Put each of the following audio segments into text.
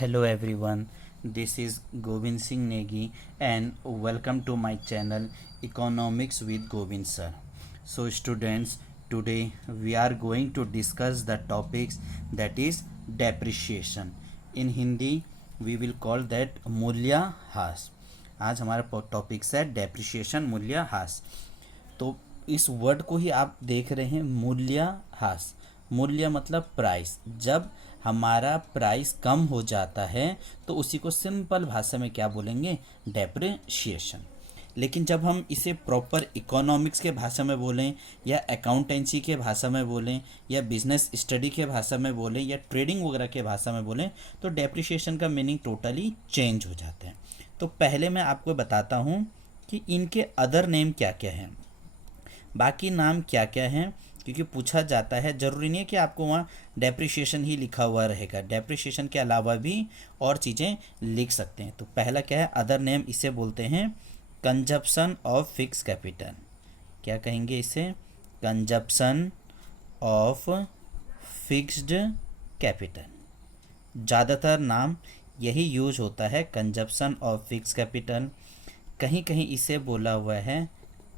Hello everyone, this is Govind Singh Negi and welcome to my channel Economics with Govind sir. So students, today we are going to discuss the topics that is depreciation. In Hindi we will call that मूल्य ह्रास. आज हमारा topics है depreciation मूल्य ह्रास. तो इस word को ही आप देख रहे हैं, मूल्य ह्रास. मूल्य मतलब प्राइस. जब हमारा प्राइस कम हो जाता है तो उसी को सिंपल भाषा में क्या बोलेंगे, डेप्रिशिएशन. लेकिन जब हम इसे प्रॉपर इकोनॉमिक्स के भाषा में बोलें या अकाउंटेंसी के भाषा में बोलें या बिजनेस स्टडी के भाषा में बोलें या ट्रेडिंग वगैरह के भाषा में बोलें तो डेप्रिशिएशन का मीनिंग टोटली चेंज हो जाता है. तो पहले मैं आपको बताता हूँ कि इनके अदर नेम क्या क्या हैं, बाकी नाम क्या क्या हैं, क्योंकि पूछा जाता है. ज़रूरी नहीं है कि आपको वहाँ डेप्रिशिएशन ही लिखा हुआ रहेगा, डेप्रिशिएशन के अलावा भी और चीज़ें लिख सकते हैं. तो पहला क्या है, अदर नेम. इसे बोलते हैं कंजप्शन ऑफ फिक्स कैपिटल. क्या कहेंगे इसे, कंजप्शन ऑफ फिक्स्ड कैपिटल. ज़्यादातर नाम यही यूज होता है, कंजप्शन ऑफ फिक्स कैपिटल. कहीं कहीं इसे बोला हुआ है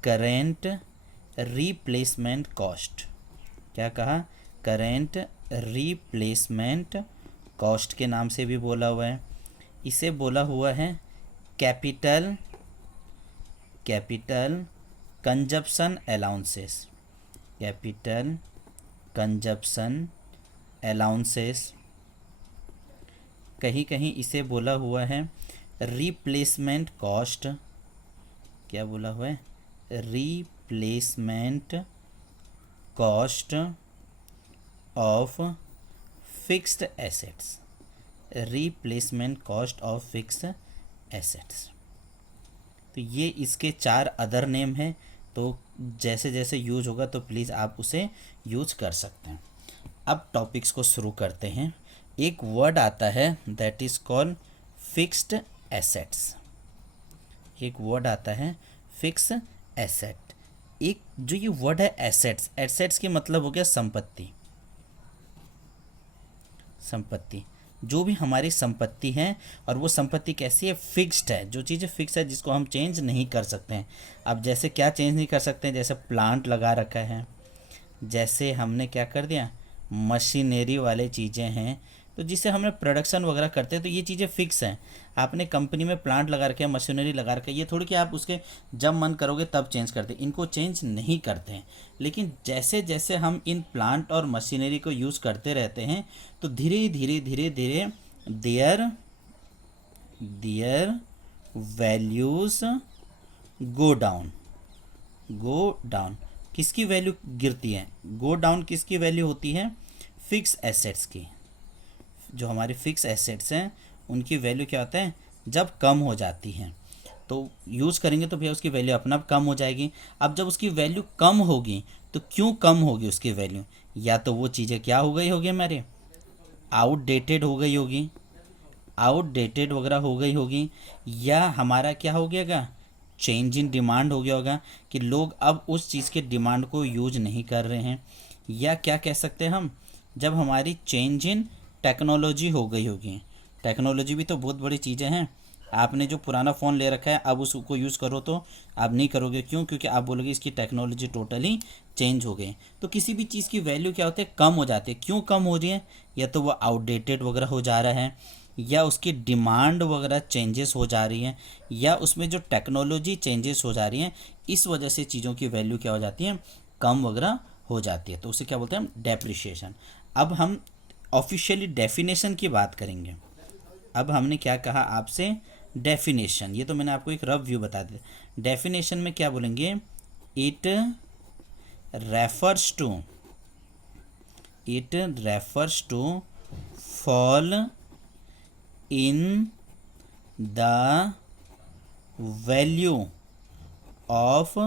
करेंट रिप्लेसमेंट कॉस्ट. क्या कहा, करेंट रिप्लेसमेंट कॉस्ट के नाम से भी बोला हुआ है. इसे बोला हुआ है capital consumption allowances. Capital consumption allowances. कहीं कहीं इसे बोला हुआ है रिप्लेसमेंट कॉस्ट. क्या बोला हुआ है, replacement cost of fixed assets. Replacement cost of fixed assets. तो ये इसके 4 अदर नेम हैं. तो जैसे जैसे यूज होगा तो प्लीज़ आप उसे यूज कर सकते हैं. अब टॉपिक्स को शुरू करते हैं. एक वर्ड आता है that is called fixed assets. एक वर्ड आता है फिक्स एसेट. एक जो ये वर्ड है एसेट्स, एसेट्स के मतलब हो गया संपत्ति. संपत्ति, जो भी हमारी संपत्ति है और वो संपत्ति कैसी है, फिक्स्ड है. जो चीज़ें फिक्स है जिसको हम चेंज नहीं कर सकते हैं. अब जैसे क्या चेंज नहीं कर सकते हैं, जैसे प्लांट लगा रखा है, जैसे हमने क्या कर दिया, मशीनरी वाले चीज़ें हैं तो जिससे हमने प्रोडक्शन वगैरह करते हैं तो ये चीज़ें फिक्स हैं. आपने कंपनी में प्लांट लगा रखे हैं, मशीनरी लगा रखे हैं, ये थोड़ी कि आप उसके जब मन करोगे तब चेंज करते हैं. इनको चेंज नहीं करते हैं. लेकिन जैसे जैसे हम इन प्लांट और मशीनरी को यूज़ करते रहते हैं तो धीरे धीरे धीरे धीरे देयर वैल्यूज़ गो डाउन. किसकी वैल्यू गिरती है, गो डाउन किसकी वैल्यू होती है, फिक्स एसेट्स की. जो हमारी फिक्स एसेट्स हैं उनकी वैल्यू क्या होता है, जब कम हो जाती हैं. तो यूज़ करेंगे तो भैया उसकी वैल्यू अपना कम हो जाएगी. अब जब उसकी वैल्यू कम होगी तो क्यों कम होगी उसकी वैल्यू, या तो वो चीज़ें क्या हो गई होगी, हमारे आउटडेटेड हो गई होगी, आउटडेटेड वगैरह हो गई होगी, या हमारा क्या हो गया, चेंज इन डिमांड हो गया होगा कि लोग अब उस चीज़ के डिमांड को यूज नहीं कर रहे हैं. या क्या कह सकते हैं हम, जब हमारी चेंज इन टेक्नोलॉजी हो गई होगी. टेक्नोलॉजी भी तो बहुत बड़ी चीज़ें हैं. आपने जो पुराना फ़ोन ले रखा है अब उसको यूज़ करो तो आप नहीं करोगे. क्यों, क्योंकि आप बोलोगे इसकी टेक्नोलॉजी टोटली चेंज हो गई. तो किसी भी चीज़ की वैल्यू क्या होती है, कम हो जाती है. क्यों कम हो रही है, या तो वो आउटडेटेड वगैरह हो जा रहा है, या उसकी डिमांड वगैरह चेंजेस हो जा रही हैं, या उसमें जो टेक्नोलॉजी चेंजेस हो जा रही हैं. इस वजह से चीज़ों की वैल्यू क्या हो जाती है, कम वगैरह हो जाती है. तो उसे क्या बोलते हैं हम, डेप्रिशिएशन. अब हम ऑफिशियली डेफिनेशन की बात करेंगे. अब हमने क्या कहा आपसे, डेफिनेशन. ये तो मैंने आपको एक रफ व्यू बता दिया. डेफिनेशन में क्या बोलेंगे, it refers to fall in the value of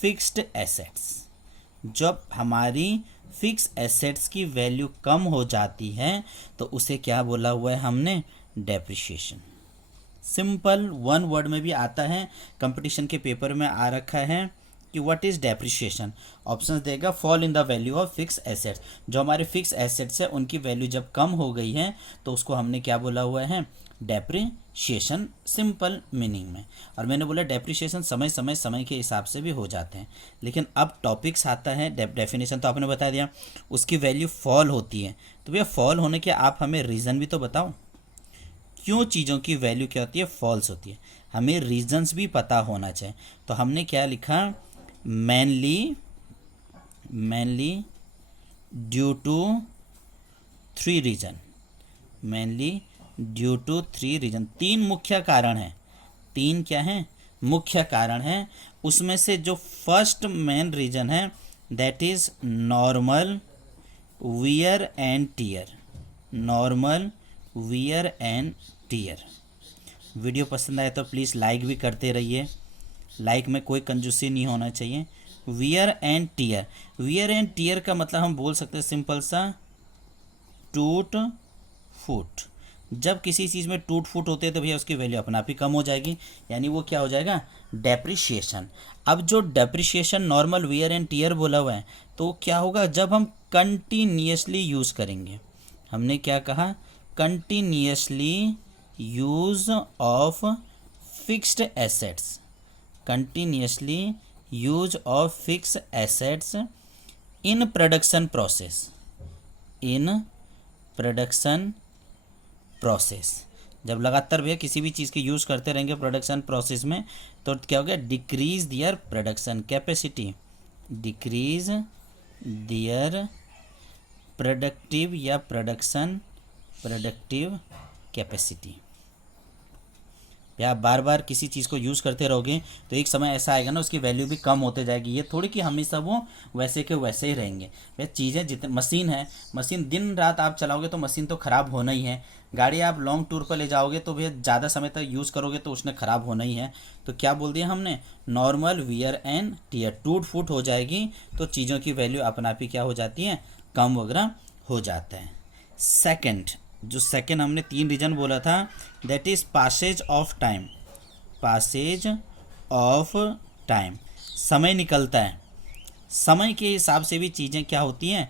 fixed assets. जब हमारी फिक्स एसेट्स की वैल्यू कम हो जाती है तो उसे क्या बोला हुआ है हमने, डेप्रिशिएशन. सिंपल वन वर्ड में भी आता है, कंपटीशन के पेपर में आ रखा है. कि व्हाट इज़ डेप्रिशिएशन। ऑप्शन देगा fall in the value of fix assets, जो हमारे फिक्स एसेट्स है उनकी वैल्यू जब कम हो गई है तो उसको हमने क्या बोला हुआ है, डेप्रिशिएशन, सिंपल मीनिंग में। और मैंने बोला डेप्रिशिएशन समय के हिसाब से भी हो जाते हैं। लेकिन अब टॉपिक्स आता है, डेफिनेशन तो आपने बता दिया, उसकी वैल्यू फॉल होती है। तो भैया फॉल होने के आप हमें रीज़न भी तो बताओ, क्यों चीज़ों की वैल्यू क्या होती है, फॉल्स होती है। हमें रीजंस भी पता होना चाहिए। तो हमने क्या लिखा, mainly due to 3 reason, mainly due to 3 reason, 3 मुख्य कारण हैं। 3 क्या हैं, मुख्य कारण हैं। उसमें से जो फर्स्ट मेन रीजन है that is normal wear and tear, normal wear and tear. Video पसंद आए तो प्लीज़ लाइक भी करते रहिए, लाइक में कोई कंजूसी नहीं होना चाहिए। Wear and tear, wear and tear का मतलब हम बोल सकते हैं सिंपल सा टूट फूट। जब किसी चीज़ में टूट फूट होते हैं तो भैया उसकी वैल्यू अपने आप ही कम हो जाएगी, यानी वो क्या हो जाएगा, डेप्रिशिएशन। अब जो depreciation normal wear and tear बोला हुआ है तो क्या होगा, जब हम कंटिन्यूसली यूज़ करेंगे। हमने क्या कहा, continuously use of fixed assets, continuously use of fix assets in production process, in production process. जब लगातार भैया किसी भी चीज़ के यूज़ करते रहेंगे प्रोडक्शन प्रोसेस में तो क्या हो गया, डिक्रीज दियर प्रोडक्शन कैपेसिटी, डिक्रीज दियर प्रोडक्टिव या प्रोडक्टिव कैपेसिटी। आप बार बार किसी चीज़ को यूज़ करते रहोगे तो एक समय ऐसा आएगा ना उसकी वैल्यू भी कम होते जाएगी। ये थोड़ी कि हमेशा वो वैसे के वैसे ही रहेंगे। भैया चीज़ें जितने, मशीन है, मशीन दिन रात आप चलाओगे तो मशीन तो ख़राब होना ही है। गाड़ी आप लॉन्ग टूर पर ले जाओगे तो भैया ज़्यादा समय तक यूज़ करोगे तो उसने ख़राब होना ही है। तो क्या बोल दिया हमने, नॉर्मल वियर एंड टीयर, टूट फूट हो जाएगी तो चीज़ों की वैल्यू अपना आप ही क्या हो जाती है, कम वगैरह हो जाता है। सेकेंड, जो सेकेंड हमने 3 रीजन बोला था that is passage of time, passage of time, समय निकलता है। समय के हिसाब से भी चीज़ें क्या होती हैं,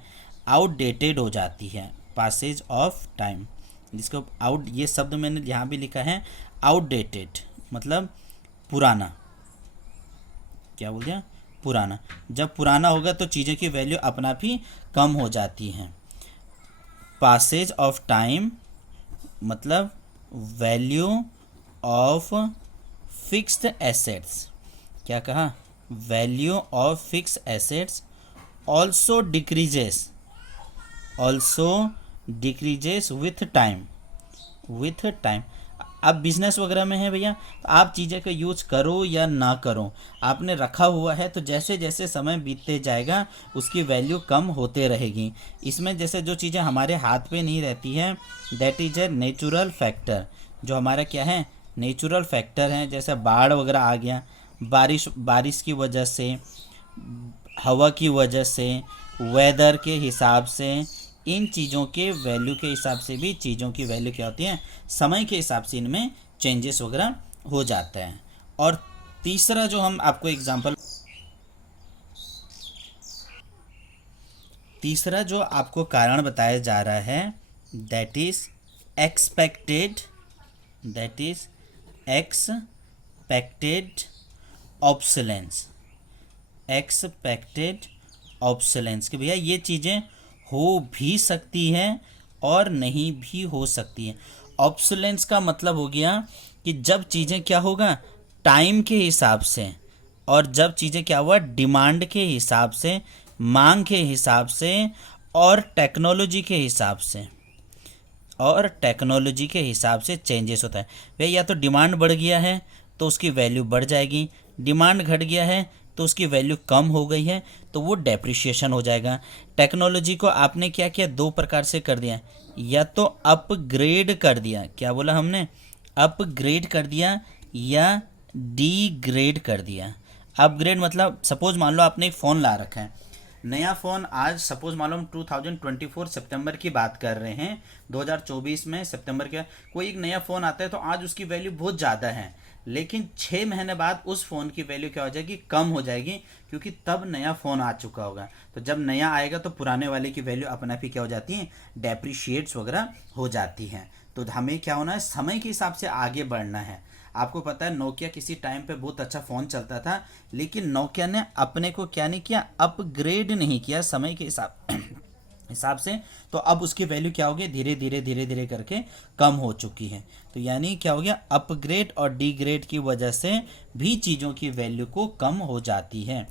आउटडेटेड हो जाती है। पासेज ऑफ टाइम, जिसको आउट, ये शब्द मैंने यहाँ भी लिखा है आउटडेटेड, मतलब पुराना। क्या बोल दिया, पुराना। जब पुराना होगा तो चीज़ों की वैल्यू अपना आप ही कम हो जाती हैं। पासेज ऑफ टाइम मतलब वैल्यू ऑफ फिक्स्ड एसेट्स, क्या कहा, value of fix assets also decreases, also decreases with time, with time. अब बिजनेस वगैरह में है भैया, आप चीज़ें का यूज करो या ना करो, आपने रखा हुआ है तो जैसे जैसे समय बीतते जाएगा उसकी वैल्यू कम होते रहेगी। इसमें जैसे जो चीज़ें हमारे हाथ पे नहीं रहती हैं that is a natural factor, जो हमारा क्या है, नेचुरल फैक्टर हैं। जैसे बाढ़ वगैरह आ गया, बारिश की वजह से, हवा की वजह से, वेदर के हिसाब से, इन चीज़ों के वैल्यू के हिसाब से भी चीज़ों की वैल्यू क्या होती है, समय के हिसाब से इनमें चेंजेस वगैरह हो जाते हैं। और तीसरा जो हम आपको एग्जांपल, तीसरा जो आपको कारण बताया जा रहा है that is expected, that is expected obsolescence, expected obsolescence, कि भैया ये चीज़ें हो भी सकती है और नहीं भी हो सकती है। ऑब्सोलेंस का मतलब हो गया कि जब चीज़ें क्या होगा, टाइम के हिसाब से, और जब चीज़ें क्या हुआ, डिमांड के हिसाब से, मांग के हिसाब से, और टेक्नोलॉजी के हिसाब से, और टेक्नोलॉजी के हिसाब से चेंजेस होता है। भैया या तो डिमांड बढ़ गया है तो उसकी वैल्यू बढ़ जाएगी, डिमांड घट गया है तो उसकी वैल्यू कम हो गई है तो वो डेप्रिशिएशन हो जाएगा। टेक्नोलॉजी को आपने क्या किया, 2 प्रकार से कर दिया, या तो अपग्रेड कर दिया, क्या बोला हमने, अपग्रेड कर दिया, या डीग्रेड कर दिया। अपग्रेड मतलब सपोज मान लो आपने एक फ़ोन ला रखा है, नया फ़ोन, आज सपोज मान लो हम 2024 सितंबर की बात कर रहे हैं, 2024 में सितंबर के कोई एक नया फ़ोन आता है तो आज उसकी वैल्यू बहुत ज़्यादा है, लेकिन 6 महीने बाद उस फ़ोन की वैल्यू क्या हो जाएगी, कम हो जाएगी, क्योंकि तब नया फ़ोन आ चुका होगा। तो जब नया आएगा तो पुराने वाले की वैल्यू अपने आप ही क्या हो जाती है, डेप्रिशिएट्स वगैरह हो जाती हैं। तो हमें क्या होना है, समय के हिसाब से आगे बढ़ना है। आपको पता है नोकिया किसी टाइम पे बहुत अच्छा फ़ोन चलता था, लेकिन नोकिया ने अपने को क्या नहीं किया, अपग्रेड नहीं किया समय के हिसाब से। तो अब उसकी वैल्यू क्या होगी, धीरे धीरे धीरे धीरे करके कम हो चुकी है। तो यानी क्या हो गया, अपग्रेड और डीग्रेड की वजह से भी चीज़ों की वैल्यू को कम हो जाती है।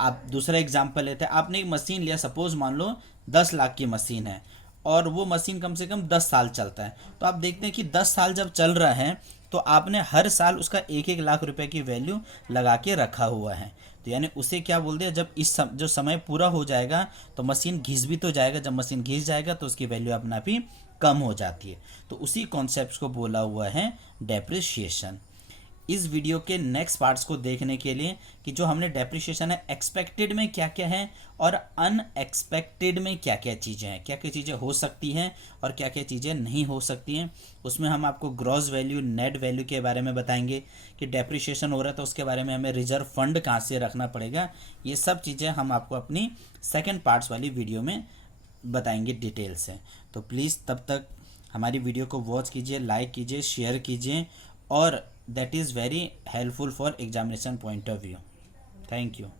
आप दूसरा एग्जांपल लेते हैं, आपने एक मशीन लिया, सपोज मान लो 10 लाख की मशीन है और वो मशीन कम से कम 10 साल चलता है। तो आप देखते हैं कि 10 साल जब चल रहा है तो आपने हर साल उसका 1-1 लाख रुपए की वैल्यू लगा के रखा हुआ है। तो यानी उसे क्या बोल दिया, जब जो समय पूरा हो जाएगा तो मशीन घिस भी तो जाएगा, जब मशीन घिस जाएगा तो उसकी वैल्यू अपना भी कम हो जाती है। तो उसी कॉन्सेप्ट को बोला हुआ है डेप्रिसिएशन। इस वीडियो के नेक्स्ट पार्ट्स को देखने के लिए कि जो हमने डेप्रिसिएशन है, एक्सपेक्टेड में क्या क्या है और अनएक्सपेक्टेड में क्या क्या चीज़ें हैं, क्या क्या चीज़ें हो सकती हैं और क्या क्या चीज़ें नहीं हो सकती हैं, उसमें हम आपको ग्रॉस वैल्यू, नेट वैल्यू के बारे में बताएंगे कि डेप्रिसिएशन हो रहा है तो उसके बारे में हमें रिजर्व फंड कहाँ से रखना पड़ेगा। ये सब चीज़ें हम आपको अपनी सेकेंड पार्ट्स वाली वीडियो में बताएंगे डिटेल से। तो प्लीज़ तब तक हमारी वीडियो को वॉच कीजिए, लाइक कीजिए, शेयर कीजिए, और that is very helpful for examination point of view. Thank you.